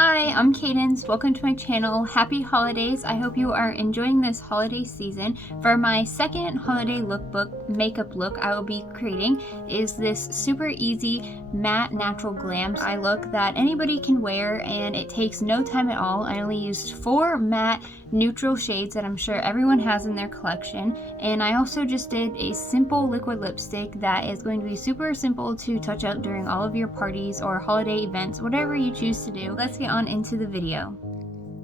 Hi, I'm Cadence. Welcome to my channel. Happy holidays. I hope you are enjoying this holiday season. For my second holiday lookbook makeup look I will be creating is this super easy matte natural glam eye look that anybody can wear, and it takes no time at all. I only used 4 matte neutral shades that I'm sure everyone has in their collection, and I also just did a simple liquid lipstick that is going to be super simple to touch up during all of your parties or holiday events, whatever you choose to do. Let's get on into the video.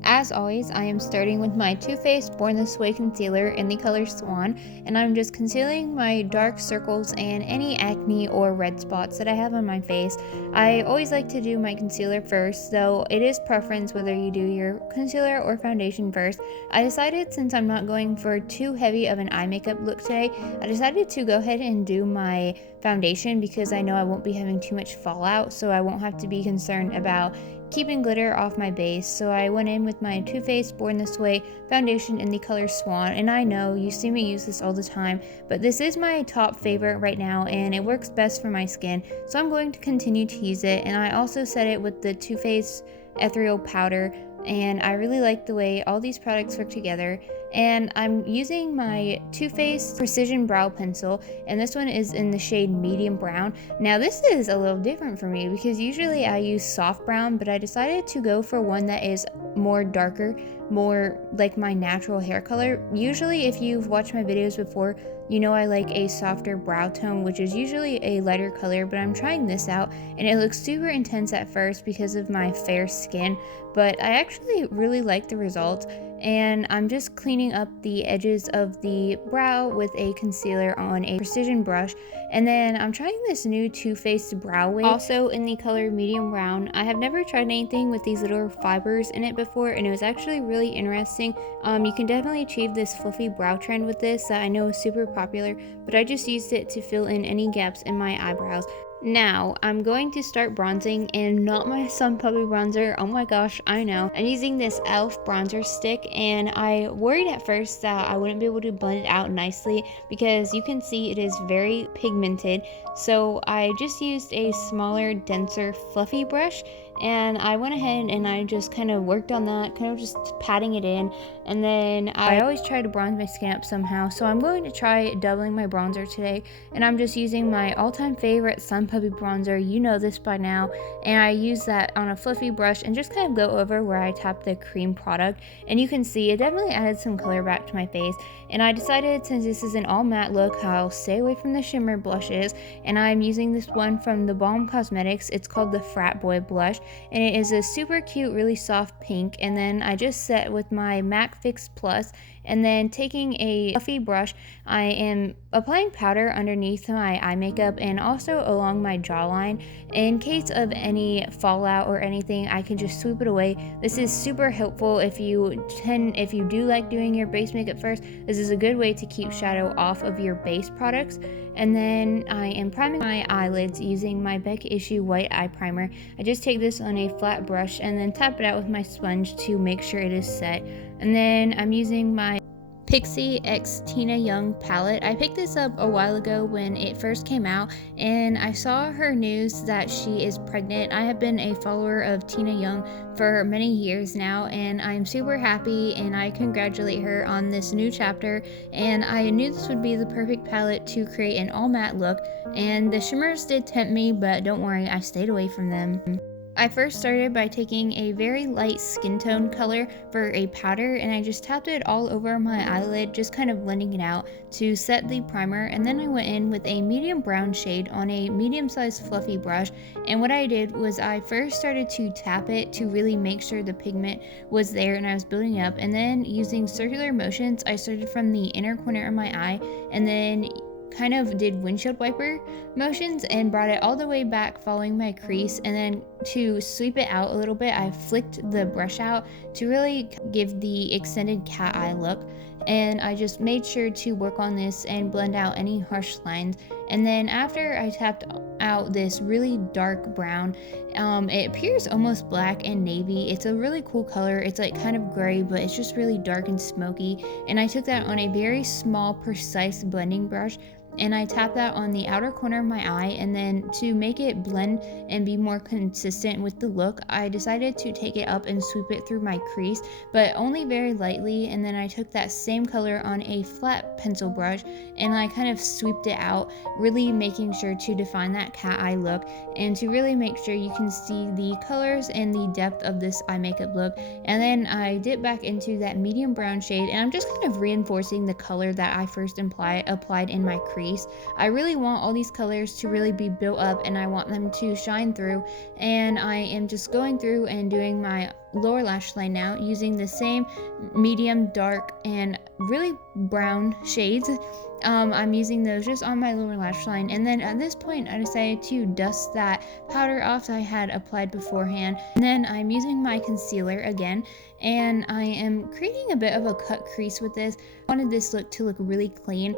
As always, I am starting with my Too Faced Born This Way concealer in the color Swan, and I'm just concealing my dark circles and any acne or red spots that I have on my face. I always like to do my concealer first, though it is preference whether you do your concealer or foundation first. I decided, since I'm not going for too heavy of an eye makeup look today, I decided to go ahead and do my foundation because I know I won't be having too much fallout, so I won't have to be concerned about keeping glitter off my base. So I went in with my Too Faced Born This Way foundation in the color Swan, and I know you see me use this all the time, but this is my top favorite right now and it works best for my skin, so I'm going to continue to use it. And I also set it with the Too Faced Ethereal powder, and I really like the way all these products work together. And I'm using my Too Faced Precision Brow Pencil, and this one is in the shade Medium Brown. Now this is a little different for me because usually I use soft brown, but I decided to go for one that is more darker, more like my natural hair color. Usually if you've watched my videos before, you know I like a softer brow tone, which is usually a lighter color, but I'm trying this out and it looks super intense at first because of my fair skin, but I actually really like the results. And I'm just cleaning up the edges of the brow with a concealer on a precision brush. And then I'm trying this new Too Faced brow wig, also in the color Medium Brown. I have never tried anything with these little fibers in it before, and it was actually really interesting. You can definitely achieve this fluffy brow trend with this that I know is super popular, but I just used it to fill in any gaps in my eyebrows. Now, I'm going to start bronzing, and not my Sun Puppy bronzer. Oh my gosh, I know. I'm using this e.l.f. bronzer stick, and I worried at first that I wouldn't be able to blend it out nicely because you can see it is very pigmented. So I just used a smaller, denser, fluffy brush, and I went ahead and I just kind of worked on that, kind of just patting it in. And then I always try to bronze my skin up somehow, so I'm going to try doubling my bronzer today, and I'm just using my all-time favorite Sun Puppy bronzer. You know this by now, and I use that on a fluffy brush and just kind of go over where I tap the cream product, and you can see it definitely added some color back to my face. And I decided, since this is an all matte look, I'll stay away from the shimmer blushes, and I'm using this one from the Balm Cosmetics. It's called the Frat Boy blush, and it is a super cute, really soft pink. And then I just set with my MAC Fix Plus, and then taking a fluffy brush, I am applying powder underneath my eye makeup and also along my jawline. In case of any fallout or anything, I can just swoop it away. This is super helpful if you do like doing your base makeup first. This is a good way to keep shadow off of your base products. And then I am priming my eyelids using my Beck Issue White Eye Primer. I just take this on a flat brush and then tap it out with my sponge to make sure it is set. And then I'm using my Pixi x Tina Yong palette. I picked this up a while ago when it first came out, and I saw her news that she is pregnant. I have been a follower of Tina Yong for many years now, and I'm super happy, and I congratulate her on this new chapter. And I knew this would be the perfect palette to create an all matte look, and the shimmers did tempt me, but don't worry, I stayed away from them. I first started by taking a very light skin tone color for a powder, and I just tapped it all over my eyelid, just kind of blending it out to set the primer. And then I went in with a medium brown shade on a medium-sized fluffy brush, and what I did was I first started to tap it to really make sure the pigment was there and I was building up, and then using circular motions, I started from the inner corner of my eye and then kind of did windshield wiper motions and brought it all the way back following my crease. And then to sweep it out a little bit, I flicked the brush out to really give the extended cat eye look. And I just made sure to work on this and blend out any harsh lines. And then after I tapped out this really dark brown, it appears almost black and navy. It's a really cool color. It's like kind of gray, but it's just really dark and smoky. And I took that on a very small, precise blending brush and I tap that on the outer corner of my eye, and then to make it blend and be more consistent with the look, I decided to take it up and sweep it through my crease, but only very lightly. And then I took that same color on a flat pencil brush and I kind of sweeped it out, really making sure to define that cat eye look and to really make sure you can see the colors and the depth of this eye makeup look. And then I dip back into that medium brown shade, and I'm just kind of reinforcing the color that I first applied in my crease. I really want all these colors to really be built up and I want them to shine through, and I am just going through and doing my lower lash line now using the same medium, dark, and really brown shades. I'm using those just on my lower lash line, and then at this point I decided to dust that powder off that I had applied beforehand, and then I'm using my concealer again, and I am creating a bit of a cut crease with this. I wanted this look to look really clean.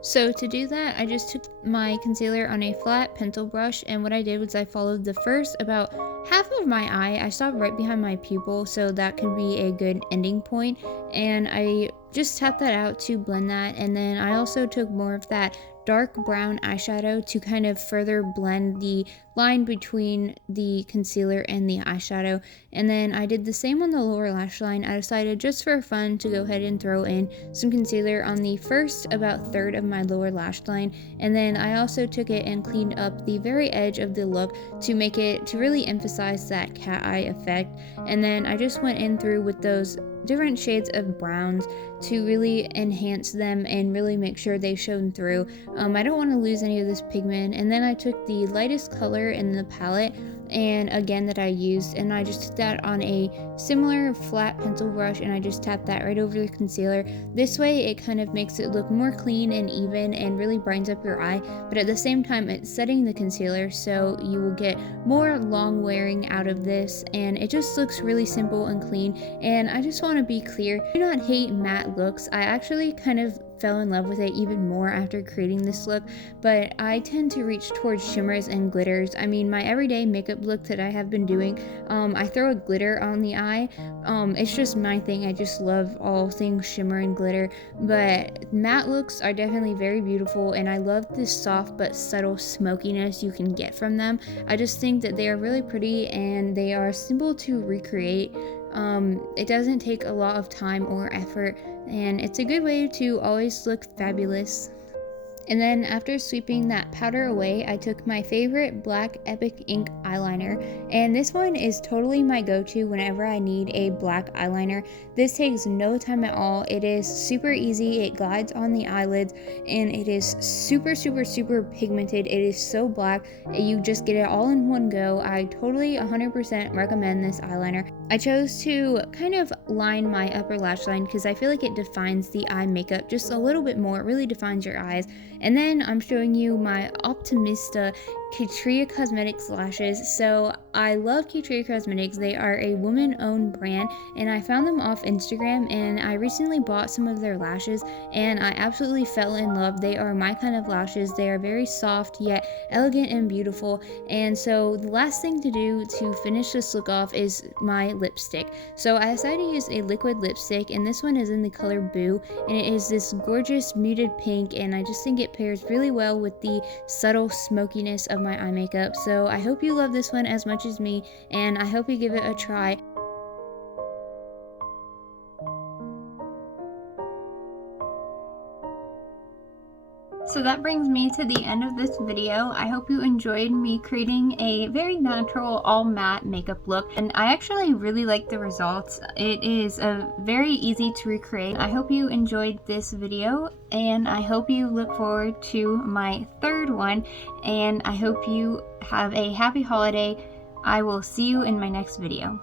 So to do that, I just took my concealer on a flat pencil brush, and what I did was I followed the first about half of my eye. I stopped right behind my pupil, so that could be a good ending point, and I just tapped that out to blend that. And then I also took more of that dark brown eyeshadow to kind of further blend the line between the concealer and the eyeshadow. And then I did the same on the lower lash line. I decided just for fun to go ahead and throw in some concealer on the first about third of my lower lash line, and then I also took it and cleaned up the very edge of the look to make it, to really emphasize that cat eye effect. And then I just went in through with those different shades of browns to really enhance them and really make sure they shone through. I don't want to lose any of this pigment. And then I took the lightest color in the palette, and again that I used, and I just took that on a similar flat pencil brush and I just tapped that right over the concealer. This way it kind of makes it look more clean and even and really brightens up your eye, but at the same time it's setting the concealer so you will get more long wearing out of this, and it just looks really simple and clean. And I just want to be clear, I do not hate matte looks. I actually kind of fell in love with it even more after creating this look, but I tend to reach towards shimmers and glitters. I mean, my everyday makeup look that I have been doing, I throw a glitter on the eye. It's just my thing. I just love all things shimmer and glitter, but matte looks are definitely very beautiful, and I love this soft but subtle smokiness you can get from them. I just think that they are really pretty and they are simple to recreate. It doesn't take a lot of time or effort, and it's a good way to always look fabulous. And then after sweeping that powder away, I took my favorite black Epic ink eyeliner, and this one is totally my go-to whenever I need a black eyeliner. This takes no time at all. It is super easy, it glides on the eyelids, and it is super pigmented. It is so black, you just get it all in one go. I totally 100% recommend this eyeliner. I chose to kind of line my upper lash line because I feel like it defines the eye makeup just a little bit more. It really defines your eyes. And then I'm showing you my Optimista Katria Cosmetics lashes. So I love Katria Cosmetics. They are a woman-owned brand, and I found them off Instagram, and I recently bought some of their lashes and I absolutely fell in love. They are my kind of lashes. They are very soft yet elegant and beautiful. And so the last thing to do to finish this look off is my lipstick. So I decided to use a liquid lipstick, and this one is in the color Boo, and it is this gorgeous muted pink, and I just think it pairs really well with the subtle smokiness of my eye makeup. So I hope you love this one as much as me, and I hope you give it a try. So that brings me to the end of this video. I hope you enjoyed me creating a very natural all matte makeup look, and I actually really like the results. It is very easy to recreate. I hope you enjoyed this video, and I hope you look forward to my third one, and I hope you have a happy holiday. I will see you in my next video.